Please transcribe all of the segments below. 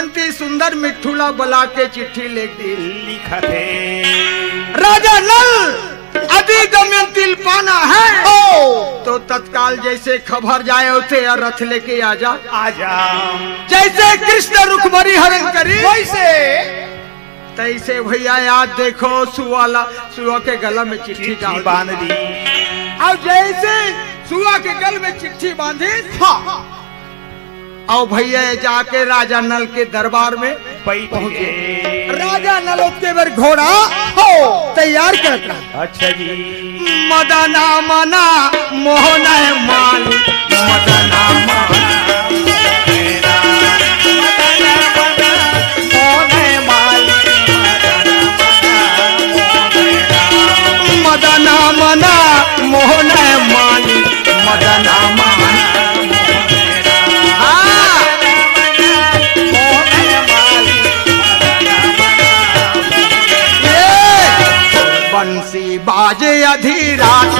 दमयंती सुंदर मिठूला बुला के चिट्ठी लिख दी। लिखा थे राजा नल अभी दमयंती पाना है तो तत्काल जैसे खबर जाए उठे और रथ लेके आजा। आजा जैसे कृष्ण रुक्मणी हरण करी वैसे तैसे भैया याद देखो सुआ के गला में चिट्ठी डाल बांध दी। और जैसे सुआ के गल में चिट्ठी बांधी और भैया जाके राजा नल के दरबार में पहुंचे। राजा नल उसके बार घोड़ा तैयार करता। अच्छा जी मदना मना मोहन है माली मदना मदना मना मोहन है माली मदना बंसी बाजे अधीराज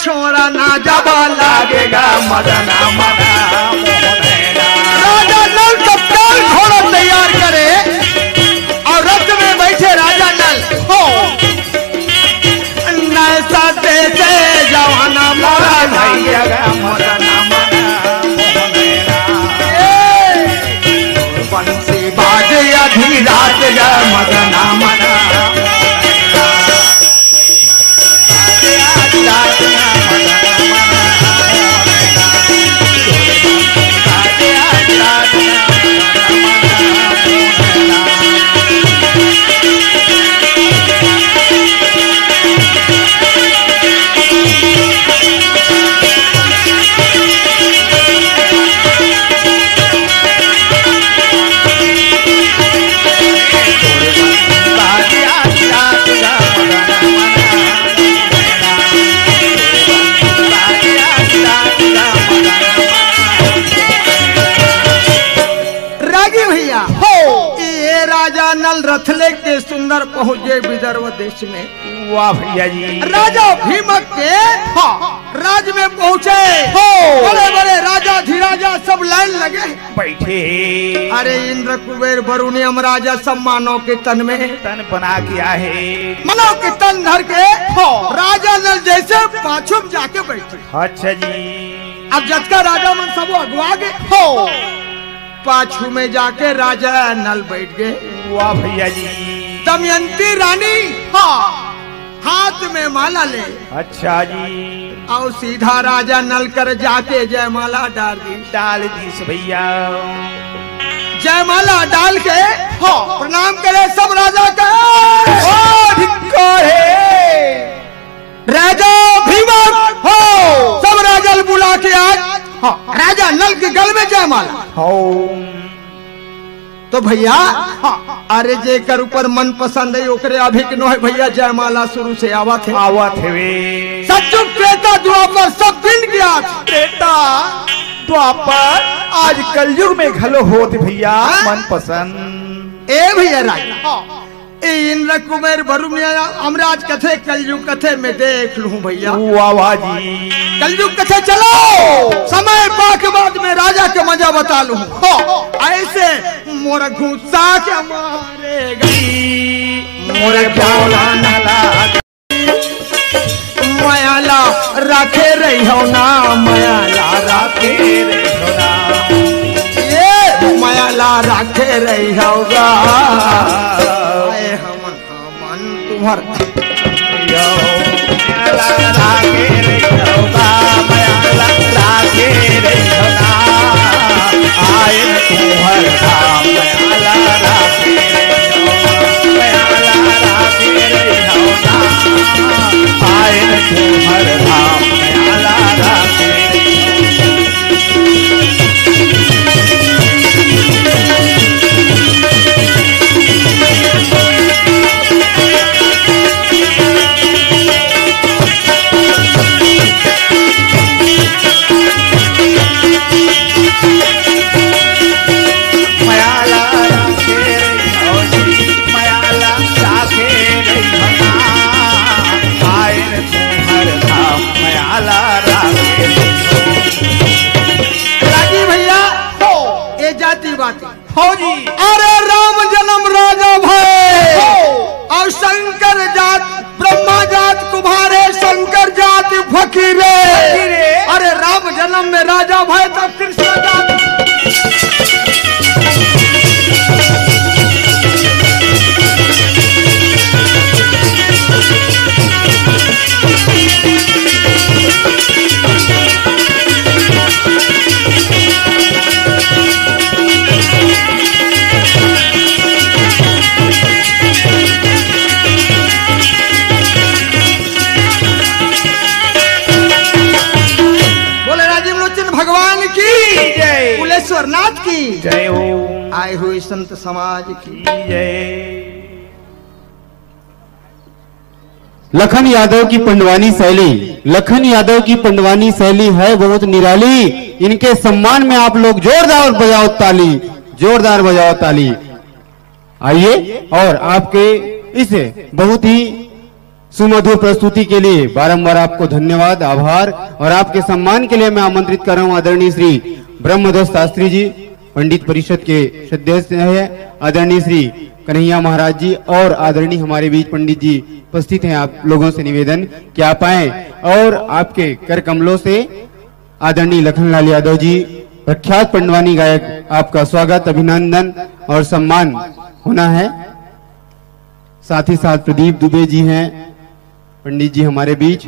छोरा ना जबा लागेगा मदना मना। राजा नल तत्काल घोड़ा तैयार करे और रथ में बैठे राजा नल नैसा देते जवाना मारा जाएगा मदना मना। बंसी बाजे अधी रात गा मदना मना। रथ लेके सुंदर पहुंचे विदर्भ देश में। वाह भैया जी राजा भीमक के राज में पहुंचे। बड़े बड़े राजा धीराजा सब लाइन लगे बैठे। अरे इंद्र कुबेर वरुण यम राजा सब मानव के तन में तन बना किया है। मानव के तन धर के राजा नल जैसे पाछू जाके बैठे। अच्छा जी अब जटका राजा मन सब अगवा गए। पाछू में जाके राजा नल बैठ गए। वाह भैया जी दमयंती रानी हाथ में माला ले। अच्छा जी और सीधा राजा नल कर जाके जयमाला डाल दी भैया। जयमाला डाल के प्रणाम करे सब राजा का। राजा भीमा सब राजा बुला के आज राजा नल के गल में जयमाला। तो भैया अरे जेकर ऊपर मन पसंद है ओकरे अभिक नो है भैया जयमाला शुरू से आवत है वे। सतयुग त्रेता द्वापर सब दिन गया। त्रेता द्वापर आज कलयुग में घलो होत भैया मन पसंद। ए भैया राजा इंद्र कुमार वरुण अमराज कथे कलयुग कथे में देख लूं भैया। वाह जी कलयुग कथे चलो समय पाक बाद में राजा के मजा बता लूं। ऐसे मोर घुसा के मारे गई मोर मयाला रखे रही हो ना मयाला रखे रही हो ना ये मयाला रखे रही होगा। तुम्हार आए तुम्हार धाम मयाला राखे मयाला राखे रे हौना आए तुम्हार धाम मयाला राखे हो जी। अरे राम जन्म राजा भय और शंकर जात ब्रह्मा जात कुम्हारे शंकर जात फकीरे। अरे राम जन्म में राजा भय तब कृष्ण जात नाथ की जय हो। आए हुए संत समाज की जय। लखन यादव की पंडवानी शैली, लखन यादव की पंडवानी शैली है बहुत निराली। इनके सम्मान में आप लोग जोरदार बजाओ ताली, जोरदार बजाओ ताली। आइए और आपके इस बहुत ही सुमधुर प्रस्तुति के लिए बारंबार आपको धन्यवाद आभार। और आपके सम्मान के लिए मैं आमंत्रित कर रहा हूं आदरणीय श्री ब्रह्मदत्त शास्त्री जी, पंडित परिषद के सदस्य है, आदरणीय श्री कन्हैया महाराज जी और आदरणीय हमारे बीच पंडित जी उपस्थित हैं। आप लोगों से निवेदन कि आप आए और आपके कर कमलों से आदरणीय लखनलाल यादव जी प्रख्यात पंडवानी गायक, आपका स्वागत अभिनंदन और सम्मान होना है। साथ ही साथ प्रदीप दुबे जी हैं पंडित जी हमारे बीच।